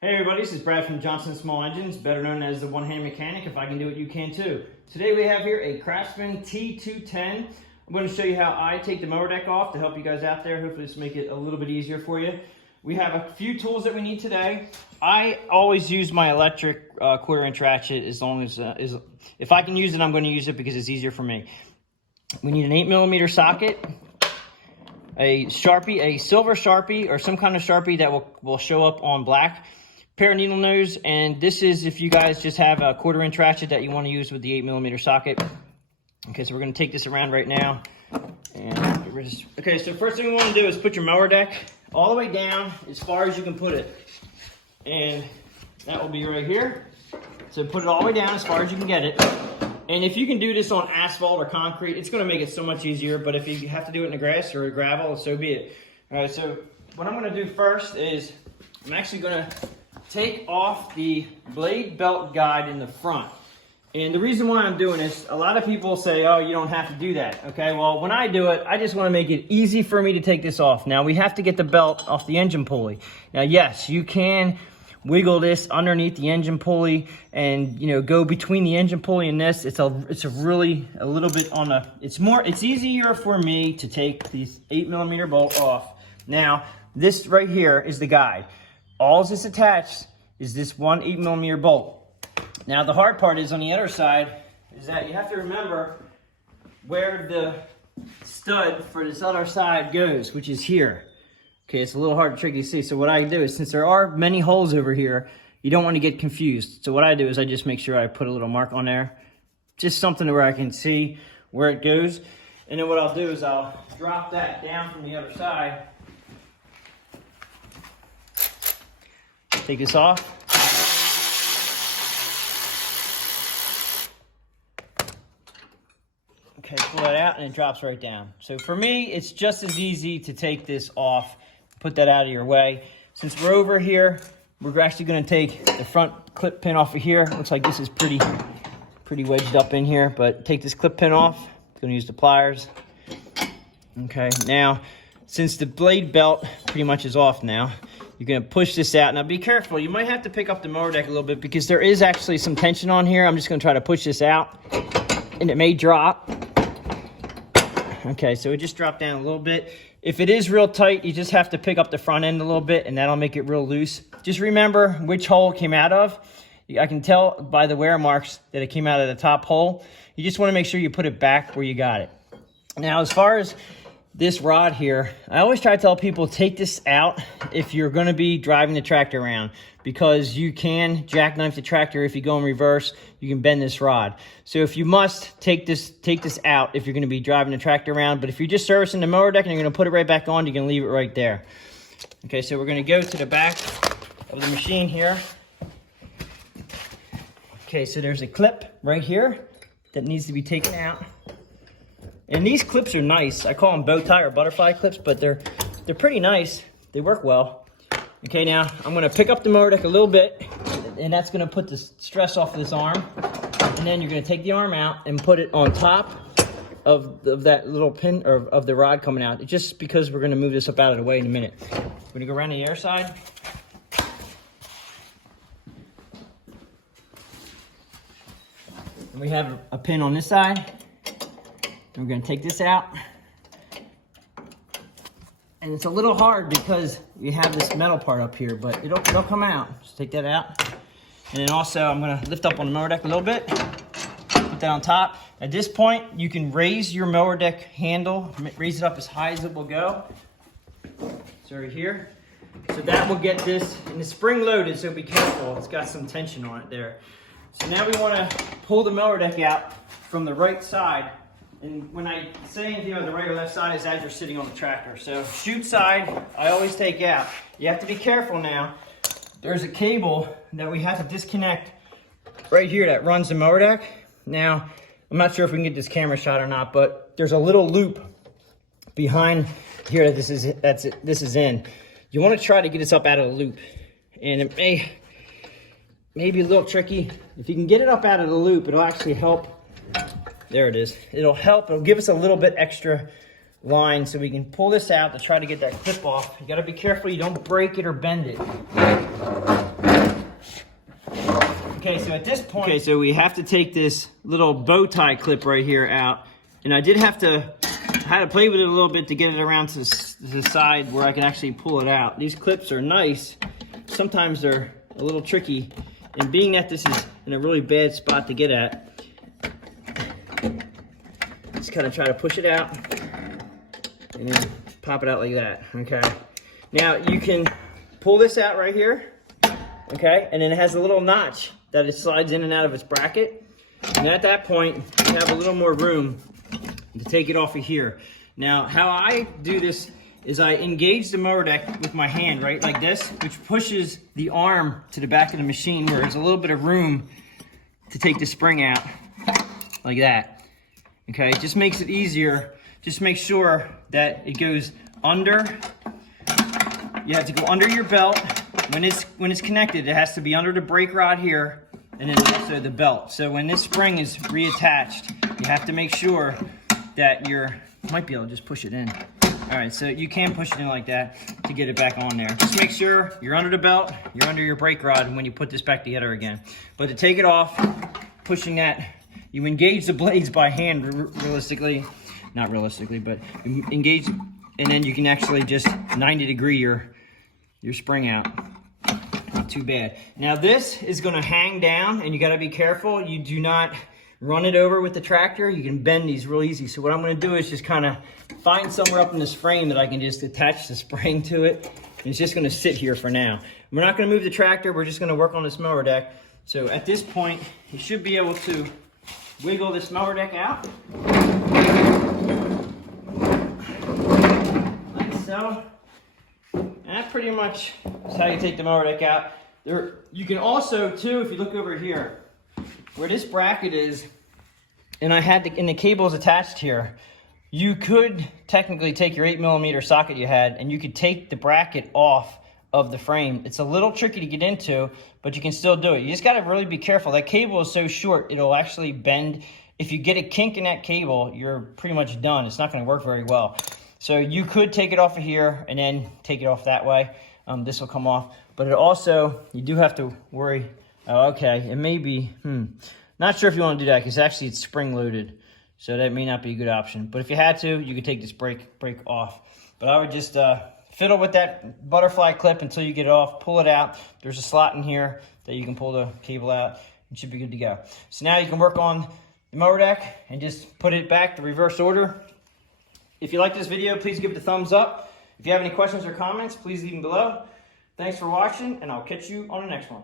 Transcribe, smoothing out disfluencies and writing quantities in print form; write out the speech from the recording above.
Hey everybody, this is Brad from Johnson Small Engines, better known as the one-hand mechanic. If I can do it, you can too. Today we have here a Craftsman T210. I'm going to show you how I take the mower deck off to help you guys out there. Hopefully this will make it a little bit easier for you. We have a few tools that we need today. I always use my electric quarter-inch ratchet as long as, if I can use it, I'm going to use it because it's easier for me. We need an 8mm socket, a Sharpie, a silver Sharpie or some kind of Sharpie that will show up on black, pair of needle nose, and this is if you guys just have a quarter-inch ratchet that you want to use with the 8mm socket. Okay, so we're going to take this around right now. And okay, so first thing we want to do is put your mower deck all the way down as far as you can put it. And that will be right here. So put it all the way down as far as you can get it. And if you can do this on asphalt or concrete, it's going to make it so much easier. But if you have to do it in the grass or gravel, so be it. All right, so what I'm going to do first is I'm actually going to take off the blade belt guide in the front. And the reason why I'm doing this, a lot of people say, oh, you don't have to do that. Okay, well, when I do it, I just want to make it easy for me to take this off. Now, we have to get the belt off the engine pulley. Now, yes, you can wiggle this underneath the engine pulley and, you know, go between the engine pulley and this. It's a little bit on a, it's easier for me to take these 8mm bolt off. Now, this right here is the guide. All that's attached is this one 8mm bolt. Now the hard part is on the other side is that you have to remember where the stud for this other side goes, which is here. Okay, it's a little hard to tricky to see. So what I do is, since there are many holes over here, you don't want to get confused. So what I do is I just make sure I put a little mark on there, just something where I can see where it goes. And then what I'll do is I'll drop that down from the other side. Take this off. Okay, pull that out and it drops right down. So for me, it's just as easy to take this off, put that out of your way. Since we're over here, we're actually gonna take the front clip pin off of here. Looks like this is pretty wedged up in here, but take this clip pin off. I'm gonna use the pliers. Okay, now, since the blade belt pretty much is off now, you're going to push this out. Now be careful. You might have to pick up the mower deck a little bit because there is actually some tension on here. I'm just going to try to push this out and it may drop. Okay, so it just dropped down a little bit. If it is real tight, you just have to pick up the front end a little bit and that'll make it real loose. Just remember which hole it came out of. I can tell by the wear marks that it came out of the top hole. You just want to make sure you put it back where you got it. Now, as far as this rod here, I always try to tell people take this out if you're going to be driving the tractor around, because you can jackknife the tractor. If you go in reverse, you can bend this rod. So if you must, take this out if you're going to be driving the tractor around. But if you're just servicing the mower deck and you're going to put it right back on, you can leave it right there. Okay, so we're going to go to the back of the machine here. Okay, so there's a clip right here that needs to be taken out. And these clips are nice. I call them bow tie or butterfly clips, but they're pretty nice. They work well. Okay, now I'm gonna pick up the mower deck a little bit, and that's gonna put the stress off of this arm. And then you're gonna take the arm out and put it on top of that little pin, or of the rod coming out. Just because we're gonna move this up out of the way in a minute. We're gonna go around the air side. And we have a pin on this side. We're going to take this out, and it's a little hard because we have this metal part up here, but it'll come out. Just take that out, and then also I'm going to lift up on the mower deck a little bit, put that on top. At this point, you can raise your mower deck handle, raise it up as high as it will go. It's right here, so that will get this, and it's spring loaded, so be careful. It's got some tension on it there. So now we want to pull the mower deck out from the right side. And when I say anything on the right or left side, is as you're sitting on the tractor. So chute side, I always take out. You have to be careful now. There's a cable that we have to disconnect right here that runs the mower deck. Now, I'm not sure if we can get this camera shot or not, but there's a little loop behind here that this is in. You want to try to get this up out of the loop. And it may be a little tricky. If you can get it up out of the loop, it'll actually help. There it is. It'll help. It'll give us a little bit extra line so we can pull this out to try to get that clip off. You got to be careful you don't break it or bend it. Okay, so at this point, okay, so we have to take this little bow tie clip right here out. And I had to play with it a little bit to get it around to the side where I can actually pull it out. These clips are nice. Sometimes they're a little tricky. And being that this is in a really bad spot to get at, just kind of try to push it out and then pop it out like that, okay? Now you can pull this out right here, okay? And then it has a little notch that it slides in and out of its bracket. And at that point, you have a little more room to take it off of here. Now, how I do this is I engage the mower deck with my hand, right, like this, which pushes the arm to the back of the machine where there's a little bit of room to take the spring out, like that. Okay, it just makes it easier. Just make sure that it goes under. You have to go under your belt. When it's connected, it has to be under the brake rod here, and then also the belt. So when this spring is reattached, you have to make sure that you might be able to just push it in. All right, so you can push it in like that to get it back on there. Just make sure you're under the belt, you're under your brake rod when you put this back together again. But to take it off, pushing that, you engage the blades by hand realistically. Not realistically, but you engage, and then you can actually just 90-degree your spring out. Not too bad. Now this is gonna hang down, and you gotta be careful. You do not run it over with the tractor. You can bend these real easy. So what I'm gonna do is just kind of find somewhere up in this frame that I can just attach the spring to it. And it's just gonna sit here for now. We're not gonna move the tractor, we're just gonna work on this mower deck. So at this point, you should be able to wiggle this mower deck out. Like so. And that pretty much is how you take the mower deck out. You can also, too, if you look over here, where this bracket is, and the cable is attached here, you could technically take your 8mm socket you had, and you could take the bracket off of the frame. It's a little tricky to get into, but you can still do it. You just gotta really be careful. That cable is so short, it'll actually bend. If you get a kink in that cable, you're pretty much done. It's not gonna work very well. So you could take it off of here and then take it off that way. This will come off, but it also, you do have to worry. Oh, okay, it may be, not sure if you want to do that because actually it's spring loaded. So that may not be a good option. But if you had to, you could take this brake off. But I would just fiddle with that butterfly clip until you get it off, pull it out. There's a slot in here that you can pull the cable out. It should be good to go. So now you can work on the mower deck and just put it back the reverse order. If you like this video, please give it a thumbs up. If you have any questions or comments, please leave them below. Thanks for watching, and I'll catch you on the next one.